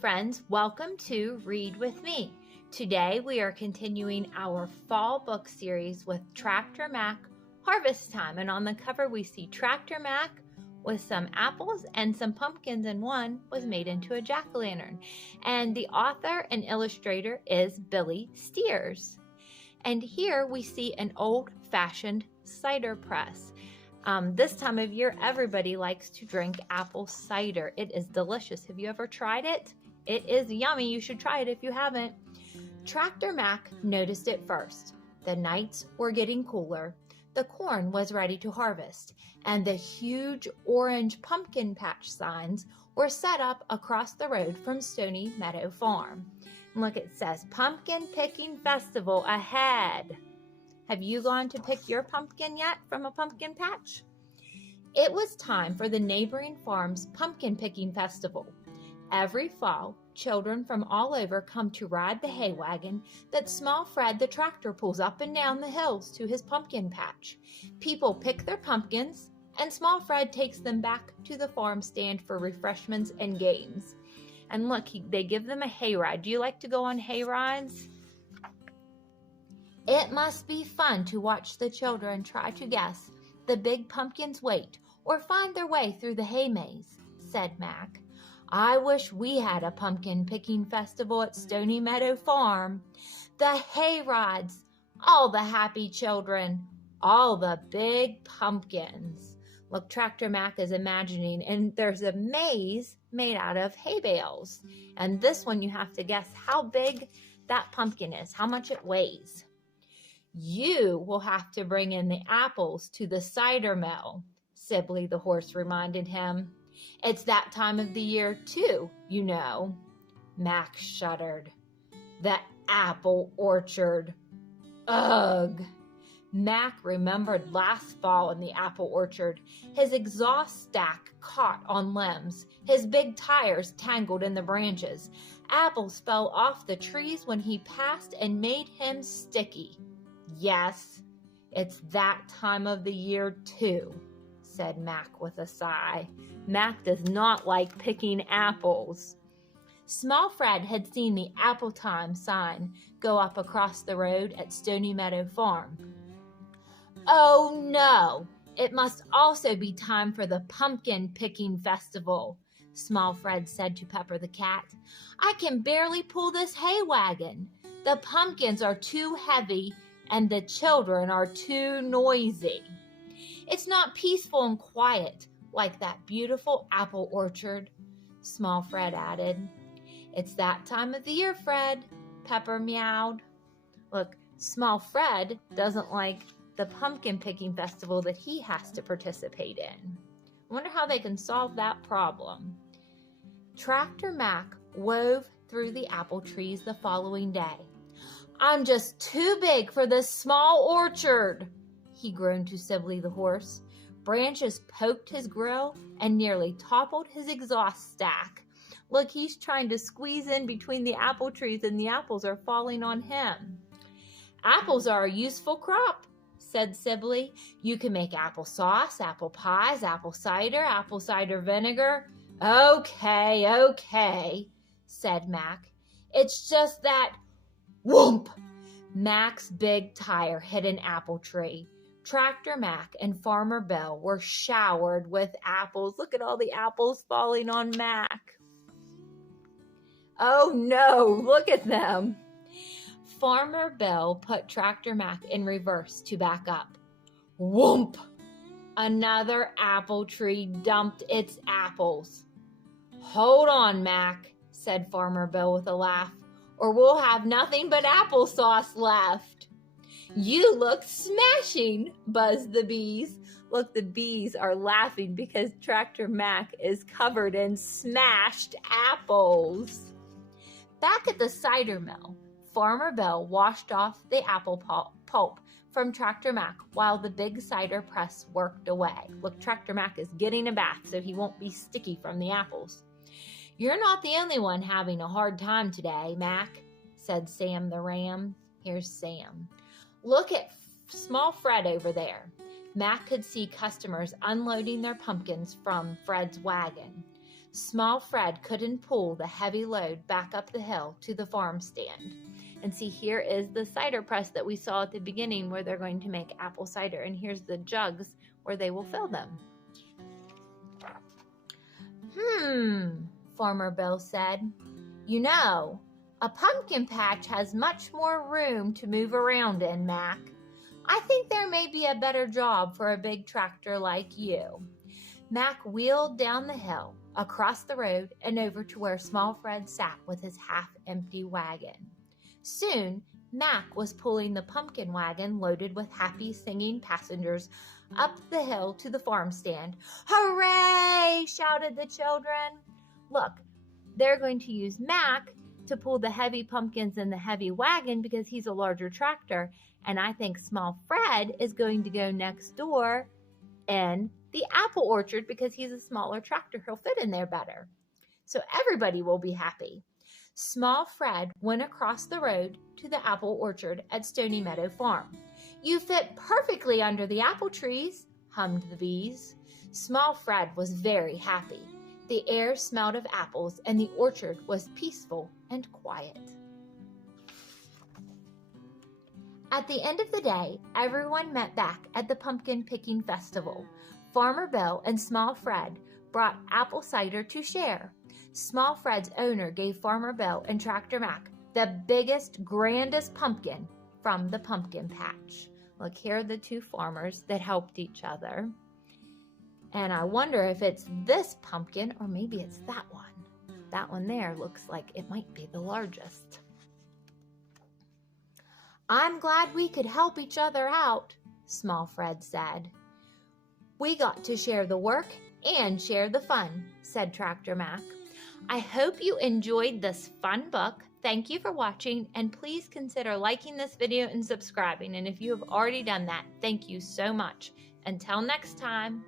friends, welcome to Read With Me. Today we are continuing our fall book series with Tractor Mac Harvest Time, and on the cover we see Tractor Mac with some apples and some pumpkins, and one was made into a jack-o'-lantern. And the author and illustrator is Billy Steers. And here we see an old-fashioned cider press. This time of year, everybody likes to drink apple cider. It is delicious. Have you ever tried it? It is yummy. You should try it if you haven't. Tractor Mac noticed it first. The nights were getting cooler. The corn was ready to harvest, and the huge orange pumpkin patch signs were set up across the road from Stony Meadow Farm. And look, it says, Pumpkin Picking Festival ahead. Have you gone to pick your pumpkin yet from a pumpkin patch? It was time for the neighboring farm's pumpkin picking festival. Every fall, children from all over come to ride the hay wagon that small Fred the tractor pulls up and down the hills to his pumpkin patch. People pick their pumpkins, and small Fred takes them back to the farm stand for refreshments and games. And look, they give them a hay ride. Do you like to go on hay rides? It must be fun to watch the children try to guess the big pumpkin's weight or find their way through the hay maze, said Mac. I wish we had a pumpkin picking festival at Stony Meadow Farm. The hay rides, all the happy children, all the big pumpkins. Look, Tractor Mac is imagining, and there's a maze made out of hay bales. And this one you have to guess how big that pumpkin is, how much it weighs. You will have to bring in the apples to the cider mill, Sibley the horse reminded him. It's that time of the year, too, you know. Mac shuddered. The apple orchard. Ugh. Mac remembered last fall in the apple orchard. His exhaust stack caught on limbs, his big tires tangled in the branches. Apples fell off the trees when he passed and made him sticky. Yes, it's that time of the year, too, said Mac with a sigh. Mac does not like picking apples. Small Fred had seen the apple time sign go up across the road at Stony Meadow Farm. Oh, no, it must also be time for the pumpkin picking festival, Small Fred said to Pepper the cat. I can barely pull this hay wagon. The pumpkins are too heavy and the children are too noisy. It's not peaceful and quiet like that beautiful apple orchard, Small Fred added. It's that time of the year, Fred, Pepper meowed. Look, Small Fred doesn't like the pumpkin picking festival that he has to participate in. I wonder how they can solve that problem. Tractor Mac wove through the apple trees the following day. I'm just too big for this small orchard, he groaned to Sibley the horse. Branches poked his grill and nearly toppled his exhaust stack. Look, he's trying to squeeze in between the apple trees and the apples are falling on him. Apples are a useful crop, said Sibley. You can make applesauce, apple pies, apple cider vinegar. Okay, said Mac. It's just that whoomp! Mac's big tire hit an apple tree. Tractor Mac and Farmer Bill were showered with apples. Look at all the apples falling on Mac. Oh no, look at them. Farmer Bill put Tractor Mac in reverse to back up. Whoomp! Another apple tree dumped its apples. Hold on, Mac, said Farmer Bill with a laugh, or we'll have nothing but applesauce left. You look smashing, buzzed the bees. Look, the bees are laughing because Tractor Mac is covered in smashed apples. Back at the cider mill, Farmer Bill washed off the apple pulp from Tractor Mac while the big cider press worked away. Look, Tractor Mac is getting a bath so he won't be sticky from the apples. You're not the only one having a hard time today, Mac, said Sam the ram. Here's Sam. Look at small Fred over there. Mac could see customers unloading their pumpkins from Fred's wagon. Small Fred couldn't pull the heavy load back up the hill to the farm stand. And see, here is the cider press that we saw at the beginning where they're going to make apple cider. And here's the jugs where they will fill them. Farmer Bill said. You know, a pumpkin patch has much more room to move around in, Mac. I think there may be a better job for a big tractor like you. Mac wheeled down the hill, across the road, and over to where Small Fred sat with his half-empty wagon. Soon, Mac was pulling the pumpkin wagon loaded with happy singing passengers up the hill to the farm stand. Hooray! Shouted the children. Look, they're going to use Mac to pull the heavy pumpkins in the heavy wagon because he's a larger tractor. And I think Small Fred is going to go next door in the apple orchard because he's a smaller tractor. He'll fit in there better. So everybody will be happy. Small Fred went across the road to the apple orchard at Stony Meadow Farm. You fit perfectly under the apple trees, hummed the bees. Small Fred was very happy. The air smelled of apples and the orchard was peaceful and quiet. At the end of the day, everyone met back at the pumpkin picking festival. Farmer Bill and Small Fred brought apple cider to share. Small Fred's owner gave Farmer Bill and Tractor Mac the biggest, grandest pumpkin from the pumpkin patch. Look, here are the two farmers that helped each other. And I wonder if it's this pumpkin or maybe it's that one. That one there looks like it might be the largest. I'm glad we could help each other out, Small Fred said. We got to share the work and share the fun, said Tractor Mac. I hope you enjoyed this fun book. Thank you for watching, and please consider liking this video and subscribing. And if you have already done that, thank you so much. Until next time.